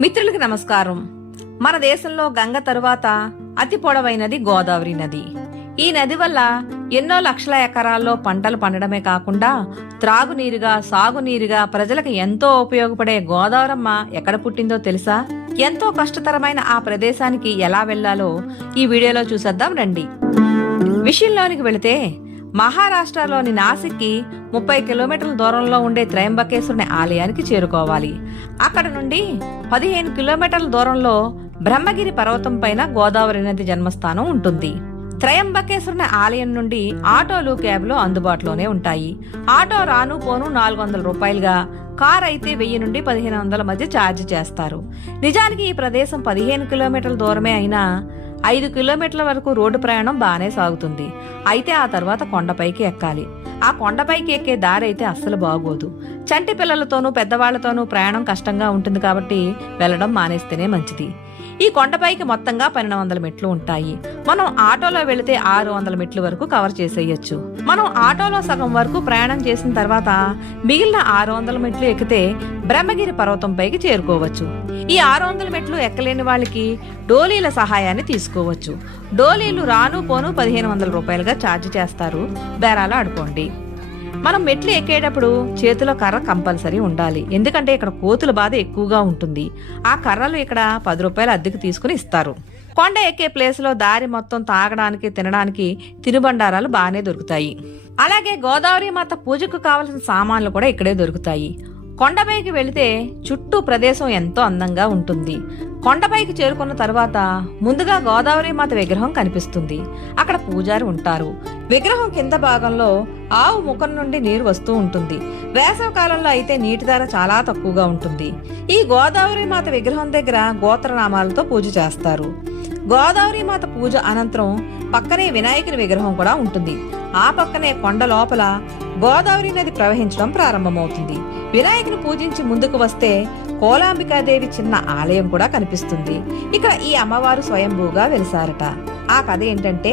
మిత్రులకి నమస్కారం. మన దేశంలో గంగ తరువాత అతి పొడవైనది గోదావరి నది. ఈ నది వల్ల ఎన్నో లక్షల ఎకరాల్లో పంటలు పండడమే కాకుండా త్రాగునీరుగా సాగునీరుగా ప్రజలకు ఎంతో ఉపయోగపడే గోదావరమ్మ ఎక్కడ పుట్టిందో తెలుసా? ఎంతో కష్టతరమైన ఆ ప్రదేశానికి ఎలా వెళ్ళాలో ఈ వీడియోలో చూసేద్దాం రండి. విషయంలోనికి వెళితే మహారాష్ట్రలోని నాసిక్కి ముప్పై కిలోమీటర్ల దూరంలో ఉండే త్రయంబకేశ్వరుని ఆలయానికి చేరుకోవాలి. అక్కడ నుండి పదిహేను కిలోమీటర్ల దూరంలో బ్రహ్మగిరి పర్వతం పైన గోదావరి నది జన్మస్థానం ఉంటుంది. త్రయంబకేశ్వరుని ఆలయం నుండి ఆటోలు క్యాబ్లు అందుబాటులోనే ఉంటాయి. ఆటో రాను పోను నాలుగు వందల రూపాయలుగా కార్ అయితే వెయ్యి నుండి పదిహేను వందల మధ్య ఛార్జ్ చేస్తారు. నిజానికి ఈ ప్రదేశం పదిహేను కిలోమీటర్ల దూరమే అయినా ఐదు కిలోమీటర్ల వరకు రోడ్డు ప్రయాణం బాగానే సాగుతుంది. అయితే ఆ తర్వాత కొండపైకి ఎక్కాలి. ఆ కొండపైకి ఎక్కే దారి అయితే అస్సలు బాగోదు. చంటి పిల్లలతోనూ పెద్దవాళ్ళతోనూ ప్రయాణం కష్టంగా ఉంటుంది కాబట్టి వెళ్ళడం మానేస్తేనే మంచిది. ఈ కొండపైకి మొత్తంగా పన్నెండు వందల మెట్లు ఉంటాయి. మనం ఆటోలో వెళితే ఆరు వందల మెట్లు వరకు కవర్ చేసేయచ్చు. మనం ఆటోలో సగం వరకు ప్రయాణం చేసిన తర్వాత మిగిలిన ఆరు వందల మెట్లు ఎక్కితే బ్రహ్మగిరి పర్వతం పైకి చేరుకోవచ్చు. ఈ ఆరు వందల మెట్లు ఎక్కలేని వాళ్ళకి డోలీల సహాయాన్ని తీసుకోవచ్చు. డోలీలు రాను పోను పదిహేను వందల రూపాయలుగా ఛార్జ్ చేస్తారు. బేరాలు ఆడుకోండి. మనం మెట్లు ఎక్కేటప్పుడు చేతిలో కర్ర కంపల్సరీ ఉండాలి. ఎందుకంటే ఇక్కడ కోతుల బాధ ఎక్కువగా ఉంటుంది. ఆ కర్రలు ఇక్కడ పది రూపాయలు అద్దెకు తీసుకుని ఇస్తారు. కొండ ఎక్కే ప్లేస్లో దారి మొత్తం తాగడానికి తినడానికి తినుబండారాలు బాగానే దొరుకుతాయి. అలాగే గోదావరి మాత పూజకు కావలసిన సామాన్లు కూడా ఇక్కడే దొరుకుతాయి. కొండపైకి వెళితే చుట్టూ ప్రదేశం ఎంతో అందంగా ఉంటుంది. కొండపైకి చేరుకున్న తర్వాత ముందుగా గోదావరి మాత విగ్రహం కనిపిస్తుంది. అక్కడ పూజారి ఉంటారు. విగ్రహం కింద భాగంలో ఆవు ముఖం నుండి నీరు వస్తూ ఉంటుంది. వేసవ కాలంలో అయితే నీటి ధర చాలా తక్కువగా ఉంటుంది. ఈ గోదావరి మాత విగ్రహం దగ్గర గోత్రనామాలతో పూజ చేస్తారు. గోదావరి మాత పూజ అనంతరం పక్కనే వినాయకుని విగ్రహం కూడా ఉంటుంది. ఆ పక్కనే కొండ లోపల గోదావరి నది ప్రవహించడం ప్రారంభమవుతుంది. వినాయకుని పూజించి ముందుకు వస్తే కోలాంబికాదేవి చిన్న ఆలయం కూడా కనిపిస్తుంది. ఇక్కడ ఈ అమ్మవారు స్వయంభూగా వెలిసారట. ఆ కథ ఏంటంటే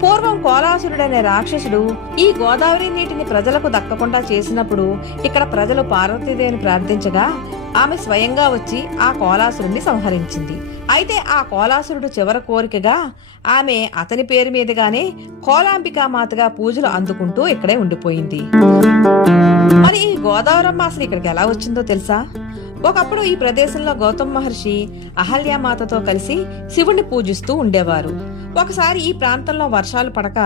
పూర్వం కోలాసురుడనే రాక్షసుడు ఈ గోదావరి నీటిని ప్రజలకు దక్కకుండా చేసినప్పుడు ఇక్కడ ప్రజలు పార్వతీదేవిని ప్రార్థించగా ఆమె స్వయంగా వచ్చి ఆ కోలాసురుణ్ణి సంహరించింది. అయితే ఆ కోలాసురుడు చివరి కోరికగా ఆమె అతని పేరు మీదుగానే కోలాంబికా మాతగా పూజలు అందుకుంటూ ఇక్కడే ఉండిపోయింది. మరి ఈ గోదావరమ్మ అసలు ఇక్కడికి ఎలా వచ్చిందో తెలుసా? ఒకప్పుడు ఈ ప్రదేశంలో గౌతమ్ మహర్షి అహల్యామాతతో కలిసి శివుణ్ణి పూజిస్తూ ఉండేవారు. ఒకసారి ఈ ప్రాంతంలో వర్షాలు పడక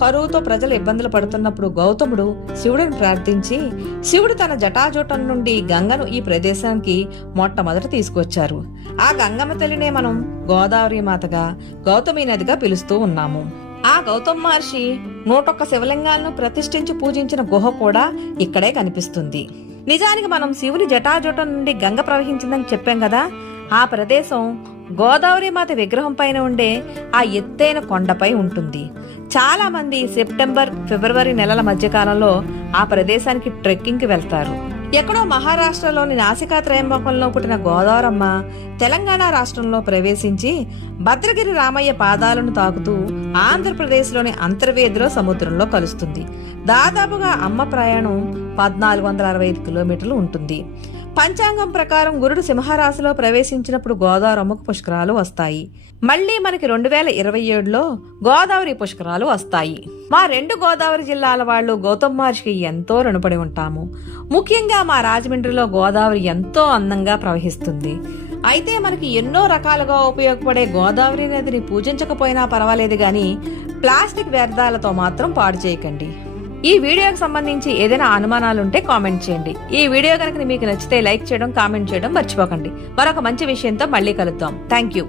కరువుతో ప్రజలు ఇబ్బందులు పడుతున్నప్పుడు గౌతముడు శివుడిని ప్రార్థించి శివుడు తన జటాజూటం నుండి గంగను ఈ ప్రదేశానికి మొట్టమొదట తీసుకొచ్చారు ఆ గంగమ్మ తల్లినే మనం గోదావరి మాతగా గౌతమి నదిగా పిలుస్తూ ఉన్నాము. ఆ గౌతమ్ మహర్షి నూటొక్క శివలింగాలను ప్రతిష్ఠించి పూజించిన గుహ కూడా ఇక్కడే కనిపిస్తుంది. నిజానికి మనం శివుని జటాజటం నుండి గంగ ప్రవహించిందని చెప్పాం కదా. ఆ ప్రదేశం గోదావరి మాత విగ్రహం పైన ఉండే ఆ ఎత్తైన కొండపై ఉంటుంది. చాలా మంది సెప్టెంబర్ ఫిబ్రవరి నెలల మధ్యకాలంలో ఆ ప్రదేశానికి ట్రెక్కింగ్కి వెళ్తారు. ఎక్కడో మహారాష్ట్రలోని నాసికా త్రయంబకంలో పుట్టిన గోదావరమ్మ తెలంగాణ రాష్ట్రంలో ప్రవేశించి భద్రగిరి రామయ్య పాదాలను తాకుతూ ఆంధ్రప్రదేశ్లోని అంతర్వేదిలో సముద్రంలో కలుస్తుంది. దాదాపుగా అమ్మ ప్రయాణం పద్నాలుగు వందల అరవై ఐదు కిలోమీటర్లు ఉంటుంది. పంచాంగం ప్రకారం గురుడు సింహరాశిలో ప్రవేశించినప్పుడు గోదావరమ్మకు పుష్కరాలు వస్తాయి. మళ్ళీ మనకి రెండు వేల ఇరవై ఏడులో గోదావరి పుష్కరాలు వస్తాయి. మా రెండు గోదావరి జిల్లాల వాళ్ళు గౌతమ్ మహర్షికి ఎంతో రుణపడి ఉంటాము. ముఖ్యంగా మా రాజమండ్రిలో గోదావరి ఎంతో అందంగా ప్రవహిస్తుంది. అయితే మనకి ఎన్నో రకాలుగా ఉపయోగపడే గోదావరి నదిని పూజించకపోయినా పర్వాలేదు గాని ప్లాస్టిక్ వ్యర్థాలతో మాత్రం పాడు చేయకండి. ఈ వీడియోకి సంబంధించి ఏదైనా అనుమానాలుంటే కామెంట్ చేయండి. ఈ వీడియో కనుక మీకు నచ్చితే లైక్ చేయడం కామెంట్ చేయడం మర్చిపోకండి. మరొక మంచి విషయంతో మళ్ళీ కలుద్దాం. Thank you